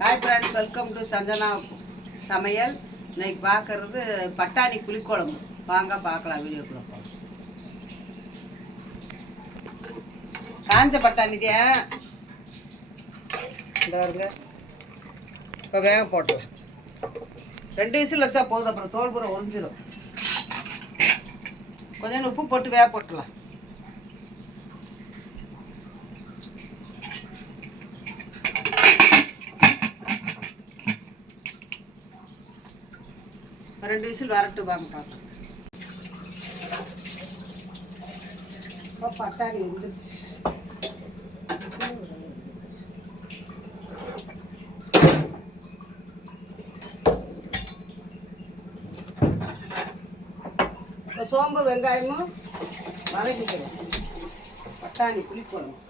Hi friends welcome to Sanjana சமையல் இன்னைக்கு பார்க்கறது பட்டாணி புளிக்குழம்பு. வாங்க பார்க்கலாம் வீடியோக்குள்ள போகலாம் காஞ்ச பட்டாணி தான் இந்த வருங்க இப்போ வேக போட்டுலாம் ரெண்டு விசில் வச்சா போதும். அப்புறம் தோல்புரம் உறிஞ்சிடும் கொஞ்சம் உப்பு போட்டு வேக போட்டலாம் ரெண்டு விசில் வரட்டு வாங்க பார்க்கலாம். இப்போ பட்டாணி வந்துருச்சு. இப்போ சோம்பு வெங்காயமும் வதக்கிக்கிறோம் பட்டாணி புளிக்குழம்பு.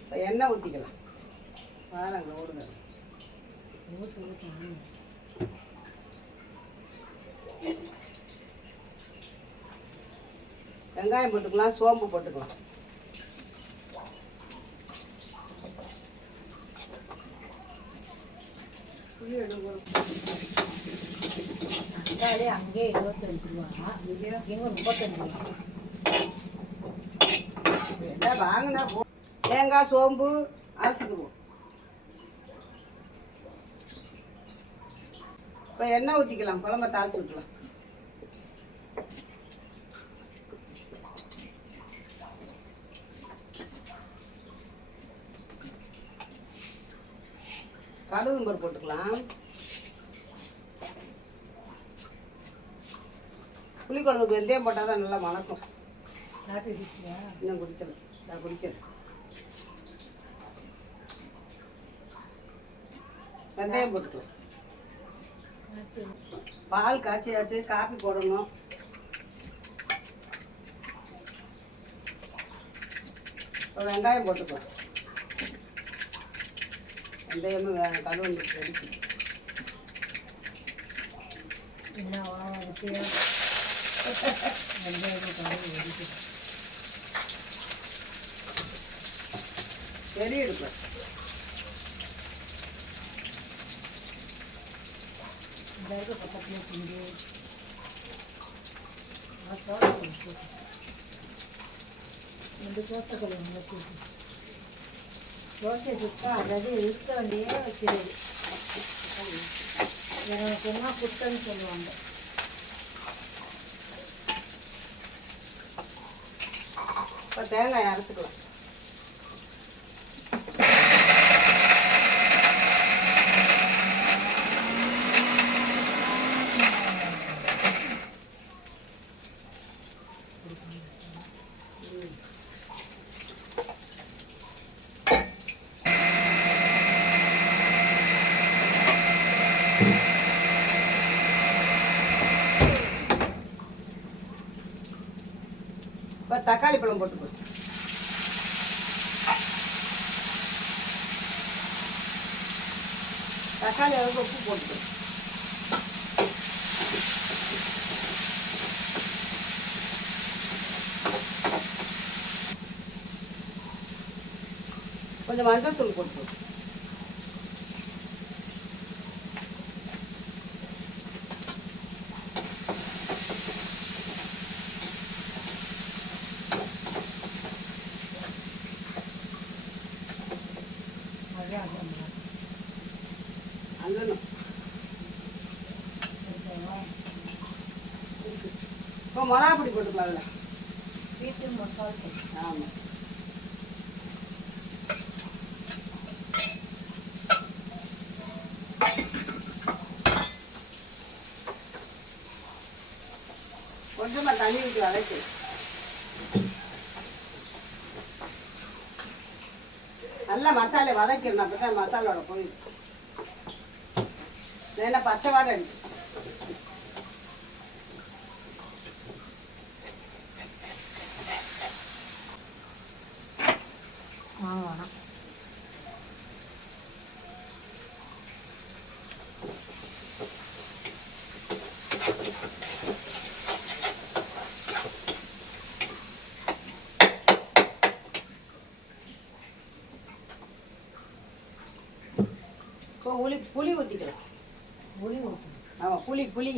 இப்போ எண்ணெய் ஊற்றிக்கலாம் பாருங்க ஓடுங்க. வெங்காயம் போட்டுக்கலாம் சோம்பு போட்டுக்கலாம். தக்காளி அங்கே இருபத்தஞ்சு ரூபா. இங்கே முப்பத்தஞ்சு ரூபா வாங்கினா போ தேங்காய் சோம்பு அரைச்சிக்குவோம் இப்போ எண்ணெய் ஊற்றிக்கலாம் குழம்ப தாளிச்சு விட்டுலாம் கடுகு பருப்பு போட்டுக்கலாம். புளிக்குழம்புக்கு வெந்தயம் போட்டால் தான் நல்லா மணக்கும் இன்னும் குடிக்கல. நான் குடிக்கிறேன் வெந்தயம் போட்டுக்கலாம். பால் காய்ச்சியாச்சு காப்பி போடணும். வெங்காயம் போட்டுக்கலாம் வெந்தயமும் வே- கருவேப்பிலை வெடிச்சு. என்ன அரிசியா வெங்காயம் கடுகு வெடிக்குது பெரிய எடுக்கலாம் இந்த இருக்க பக்கத்தில் குண்டு தோசை ரெண்டு தோசைக்கல் ஒன்று தோசை சுத்தா அதாவது இருக்க வேண்டியே வைக்கிறது எனக்கு என்ன குத்தன்னு சொல்லுவாங்க இப்போ தேங்காய் அரைச்சிக்கலாம் தக்காளி பழம் போட்டுக்கோ தக்காளி அளவுக்கு உப்பு போட்டு கொஞ்சம் மஞ்சள் தூள் போட்டுக்கோ அதே அதான் அள்ளணும் இப்போ மிளகா பொடி போட்டுக்கலாம் அதில் வீட்டு மசாலா ஆமாம் கொஞ்சமா தண்ணி ஊற்றி வளர்த்து நல்லா மசாலா வதக்கிறேன் அப்போ தான் மசாலோட போயிடும் ஏன்னா பச்சை வாடை புளி புளி ஊற்றிக்கலாம் புளி ஊற்றணும் ஆமாம் புளி புளி.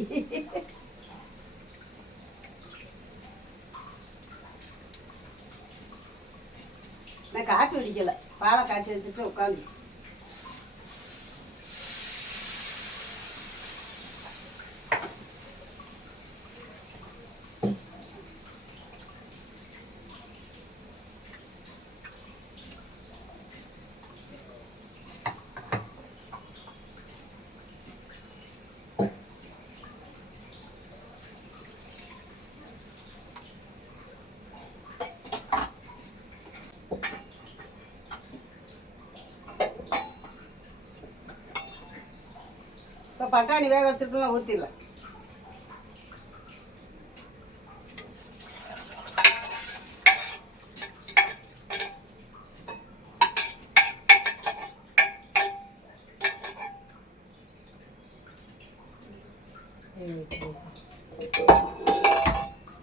நான் காற்று குடிக்கல. பாலை காய்ச்சி வச்சுட்டு உட்காந்து இப்போ பட்டாணி வேக வச்சிருக்கோம் ஊற்றிடலாம்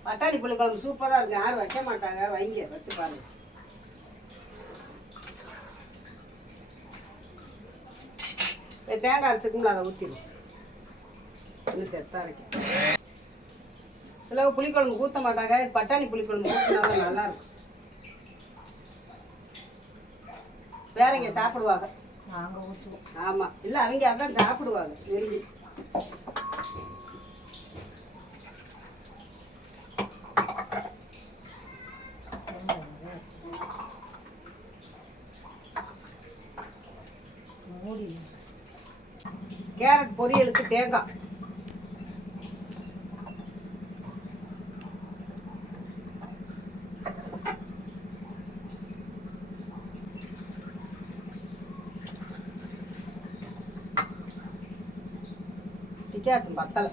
பட்டாணி புளி சூப்பராக இருக்கும் யாரும் வைக்க மாட்டாங்க. வைங்க வச்சு பாருங்க. தேங்காய் அரைச்சிக்கும்ல அதை ஊற்றிடும் இன்னும் செத்தா இருக்கும் சில புளிக்குழம்பு ஊற்ற மாட்டாங்க. இது பட்டாணி புளிக்குழம்பு ஊற்றினா தான் நல்லா இருக்கும் வேற இங்கே சாப்பிடுவாங்க. நாங்கள் ஊற்றுவோம் ஆமாம் இல்லை அவங்க அதான் சாப்பிடுவாங்க விரும்பி. கேரட் பொரியலுக்கு தேங்காய். வித்தியாசம் பத்தலை.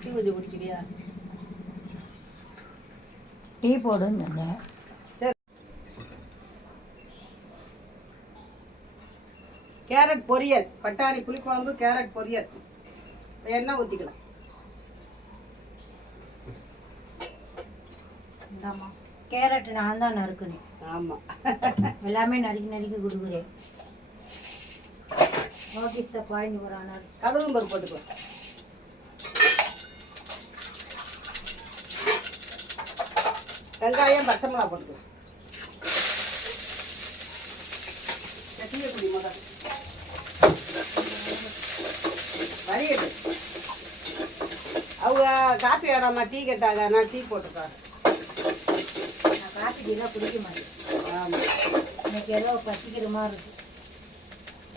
டீ கொஞ்சம் குடிக்கிறியா? டீ போடுன்னு கேரட் பொரியல். பட்டாணி புளிக்குழம்பு கேரட் பொரியல். எண்ணெய் ஊற்றிக்கலாம் கேரட் நான் தான் நறுக்குனேன் ஆமாம் எல்லாமே நறுக்கி நறுக்கி கொடுக்குறேன். நோட்டீஸ் பாயிண்ட் ஒரு ஆனால் கடுகும் பருப்பு போட்டுக்கலாம் வெங்காயம் பச்சை மிளகா போட்டுக்கலாம் டீயை குடி முதல் வரியது அவங்க காப்பி வேணாமா டீ கேட்டாங்க நான் டீ போட்டுக்காங்க இப்படிலாம் குடிக்க மாட்டேன். ஆமாம் இன்னைக்கு ஏதோ பசிக்கிற மாதிரி இருக்கு.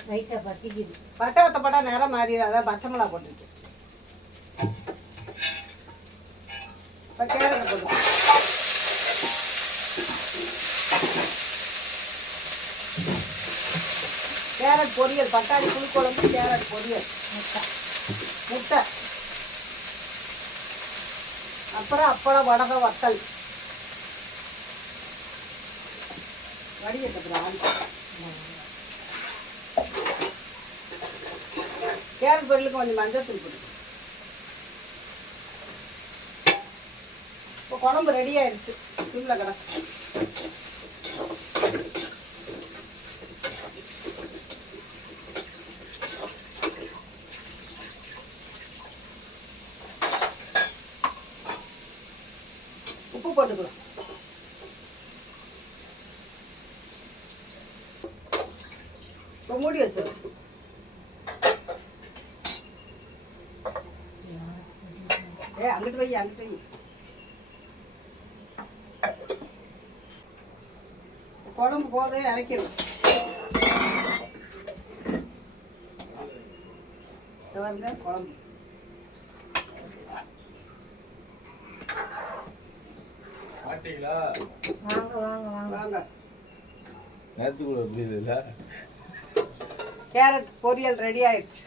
லைட்டாக பசிக்குது. பட்டை வத்த பட்டா நேரம் மாறி அதான் பச்சை மிளகா போட்டுருக்கு இப்போ கேரட் போட்டுக்கலாம் கேரட் பொரியல். பட்டாணி புளிக்குழம்பு கேரட் பொரியல். முட்டை. முட்டை. அப்புறம் அப்பளம் வடகை வத்தல். வடிகட்டுறான் கேரட் பொருளுக்கு கொஞ்சம் மஞ்சள் தூள் போடு. இப்போ குழம்பு ரெடி ஆயிடுச்சு சிம்ல கடை. உப்பு போட்டுக்கலாம். மூடி வச்சிடும் ஏ அங்கிட்டு வை அங்கிட்டு வை. குழம்பு போதே இறக்கிடும் பாருங்க குழம்பு. வாங்க வாங்க வாங்க. வாங்க. நேரத்துக்குள்ள புரியுதுல்ல கேரட் பொரியல் ரெடி ஆயிடுச்சு.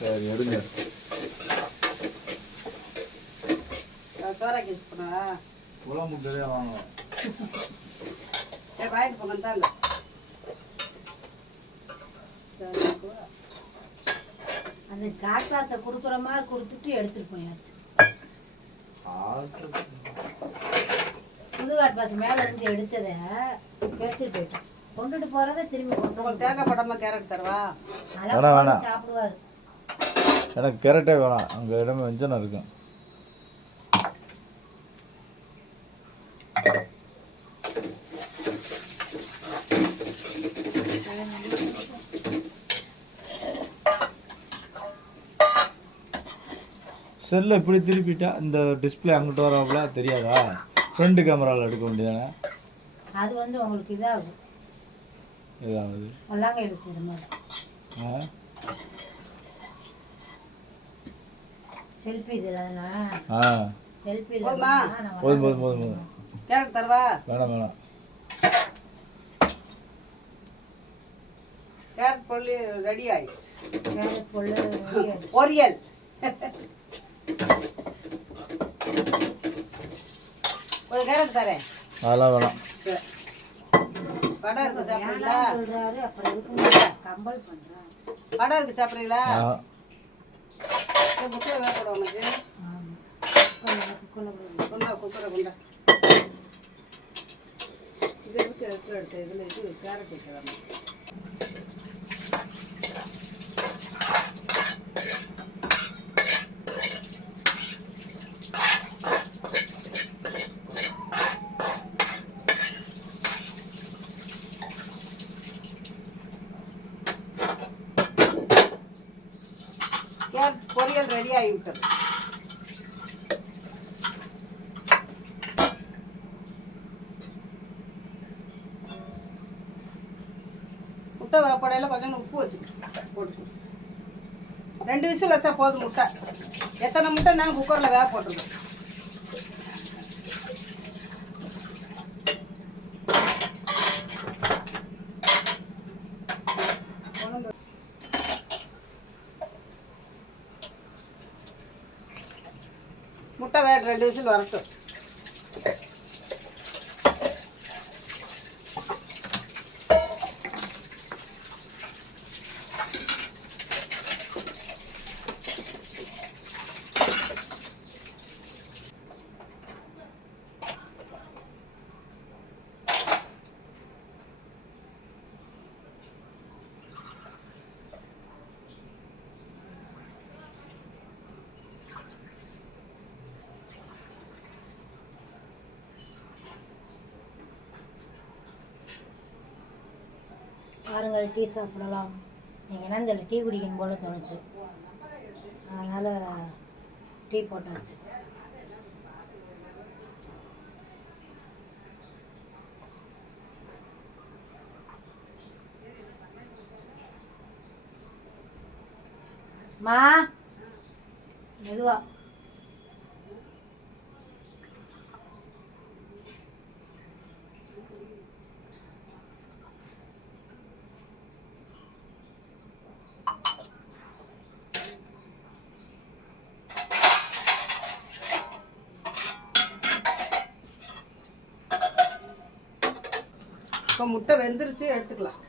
சரி எடுங்க. நான் சோறாக்கி யூஸ் பண்ணா குழம்பு முட்டையே வாங்கலாம் ஏ வாங்கிட்டு போங்க தாங்க அந்த காட்டாசை கொடுக்குற மாதிரி கொடுத்துட்டு எடுத்துட்டு போயாச்சு. புது காட்பாசை மேல இருந்து எடுத்ததை எடுத்துட்டு போயிட்டோம். கொண்டுட்டு போறதை திரும்பி கொண்டு உங்களுக்கு தேங்காய் படமா கேரட் தரவா? வேணாம், வேணாம். சாப்பிடுவாரு. எனக்கு கேரட்டே வேணாம். அங்கே இடமே வெஞ்சனம் இருக்கும் செல்லை இப்படி திருப்பிட்டா இந்த டிஸ்பிளே அங்கிட்டு வரப்பல தெரியாதா? ஃப்ரண்ட் கேமராவில் எடுக்க வேண்டியதானே? அது வந்து உங்களுக்கு இதாகும். ஏதாவது. முள்ளங்கையில் செய்கிற மாதிரி ஆ? செல்ஃபி இதுலண்ணா ஆ. செல்ஃபி போதுமா? போதும் போதும் போதும் போதும். கேரட் தரவா? வேணாம் வேணாம். கேரட் பொருள் ரெடி ஆயிடுச்சு. கேரட் பொண்ணு பொரியல். ஒரு கேரட் தரேன். அதெல்லாம் வேணாம். சரி. வடை இருக்கு சாப்பிட்றீங்களா? சொல்றாரு? அப்புறம் எதுக்கு கம்பல் பண்றான் வடை இருக்கு சாப்பிட்றீங்களா? முட்டையை குக்கர்ல குக்கர்ல கொண்டா குக்கரை கொண்டா. இது எதுக்கு எடுத்து எடுத்து இதில் இது கேரட் வைக்கிறாங்க கேரட் பொரியல் ரெடி ஆகிவிட்டது முட்டை வேப்படையில் கொஞ்சம் உப்பு வச்சுக்கிட்டு போட்டு ரெண்டு விசில் வச்சா போதும் முட்டை. எத்தனை முட்டை நான் குக்கரில் வேக போட்டுருக்கேன் முட்டை வேக ரெண்டு விசில் வரட்டும். பாருங்கள் டீ சாப்பிடலாம். நீங்கள் என்ன இந்த டீ குடிக்கணும் போல தோணுச்சு. அதனால் டீ போட்டாச்சு. மா மெதுவா. முட்டை வெந்துருச்சு எடுத்துக்கலாம்.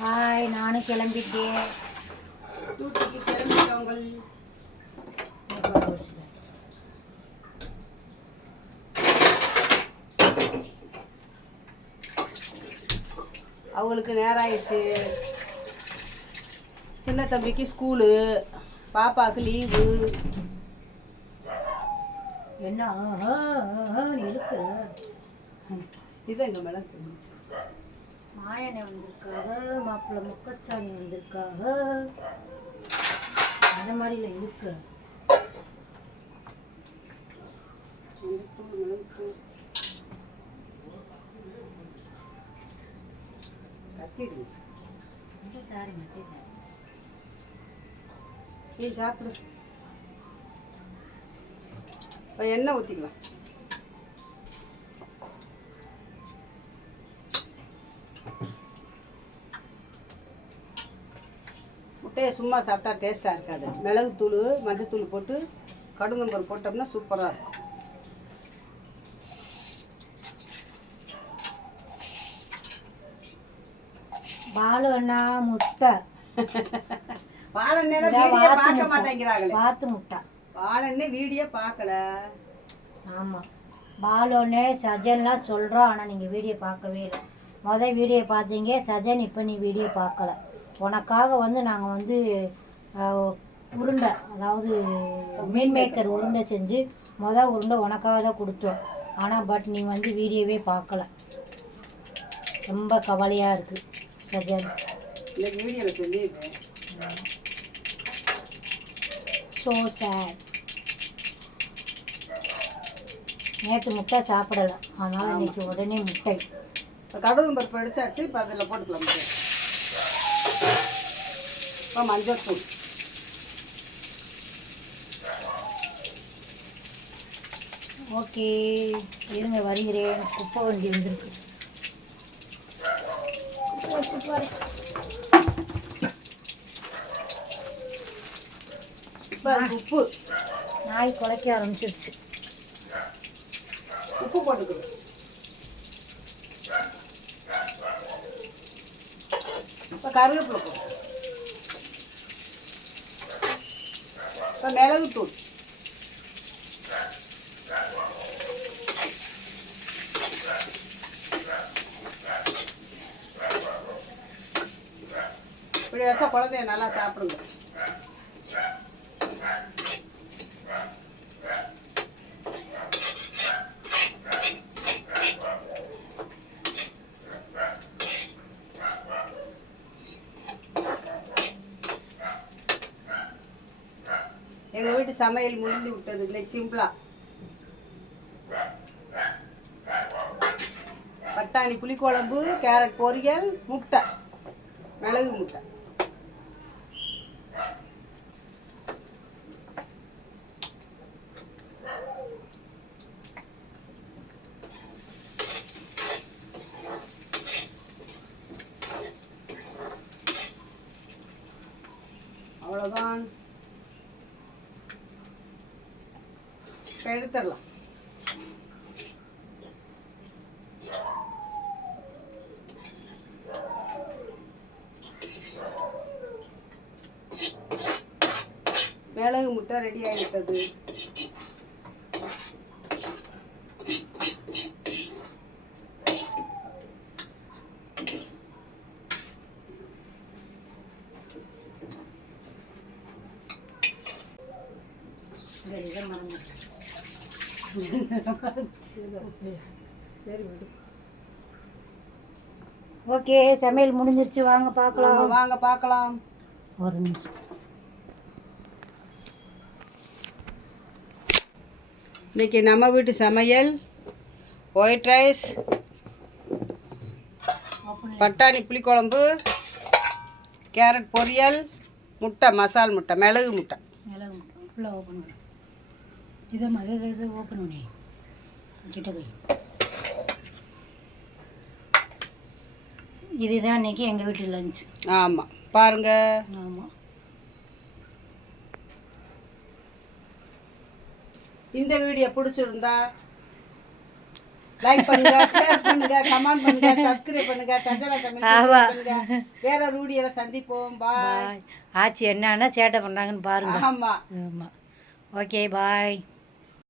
ஹாய் நானும் கிளம்பிட்டேன். அவங்களுக்கு நேரம் ஆயிடுச்சு. சின்ன தம்பிக்கு ஸ்கூலு பாப்பாவுக்கு லீவு என்ன? இருக்கு. இது எங்கள் மேலே மாயனை வந்திருக்காக மாப்பிள்ளை முக்கச்சாணி வந்திருக்காக. அந்த மாதிரில இருக்கு. நீ சாப்பிடு இப்போ எண்ணெய் ஊற்றிக்கலாம் முட்டையை சும்மா சாப்பிட்டா டேஸ்ட்டாக இருக்காது. மிளகுத்தூள் மஞ்சத்தூள் போட்டு கடுங்கம்பர் போட்டோம்னா சூப்பராக இருக்கும். அண்ணா முட்டை. வீடியோ வாத்து பார்க்க முட்டை. மாட்டேங்கிறாங்களே. வாத்து முட்டை. வாழெண்ணெய் வீடியோ பார்க்கல. ஆமாம் பாலோன்னு சஜன்லாம் சொல்கிறோம் ஆனால் நீங்கள் வீடியோ பார்க்கவே இல்லை. மொதல் வீடியோ பார்த்தீங்க சஜன் இப்போ நீ வீடியோ பார்க்கல. உனக்காக வந்து நாங்கள் வந்து உருண்டை அதாவது மீன் மேக்கர் உருண்டை செஞ்சு மொதல் உருண்டை உனக்காக தான் கொடுத்தோம். ஆனால் பட் நீ வந்து வீடியோவே பார்க்கல. ரொம்ப கவலையாக இருக்குது இன்னைக்கு வீடியோவில் சொல்லியிருக்கேன் ஸோ சேட் நேற்று முட்டை சாப்பிடல. அதனால் இன்னைக்கு உடனே முட்டை. இப்போ கடுகு பருப்பு அடிச்சாச்சு இப்போ அதில் போட்டுக்கலாம் முட்டை. இப்போ மஞ்சத்தூள் ஓகே. இருங்க வருகிறேன். குப்பை வண்டி வந்திருக்கு. இப்போ அதுக்கு உப்பு நாய் குலைக்க ஆரம்பிச்சிருச்சு உப்பு போட்டுக்கணும் இப்போ கருவேப்பிலை போட்டு இப்போ மிளகுத்தூள் இப்படி வச்சா குழந்தைய நல்லா சாப்பிடுங்க. எங்கள் வீட்டு சமையல் முடிந்து விட்டது. இன்னைக்கு சிம்பிளா. பட்டாணி புளிக்குழம்பு கேரட் பொரியல் முட்டை. மிளகு முட்டை அவ்வளோதான் இப்போ எடுத்துடலாம் மிளகு முட்டை ரெடி ஆகிவிட்டது சரி விடு ஓகே சமையல் முடிஞ்சிருச்சு. வாங்க பார்க்கலாம். வாங்க பார்க்கலாம். ஒரு நிமிஷம். இன்னைக்கு நம்ம வீட்டு சமையல். ஒயிட் ரைஸ் பட்டாணி புளிக்குழம்பு கேரட் பொரியல் முட்டை மசால் முட்டை மிளகு முட்டை. மிளகு முட்டை. ஃபுல்லாக ஓப்பன் பண்ணு. இதை மத இதை ஓப்பன் பண்ணி. கிட்ட போய் இதுதான் இன்னைக்கு எங்கள் வீட்டு லஞ்ச் ஆமாம் பாருங்க. ஆமாம் இந்த வீடியோ பிடிச்சிருந்தா லைக் பண்ணுங்க ஷேர் பண்ணுங்க கமெண்ட் பண்ணுங்க சப்ஸ்கிரைப் பண்ணுங்க சஞ்சனா சமையல் ஆமா. பண்ணுங்க. வேற ஒரு வீடியோல சந்திப்போம். பாய் ஆச்சு என்னன்னா சேட்டை பண்ணுறாங்கன்னு பாருங்க. ஆமா. ஆமாம் ஓகே பாய்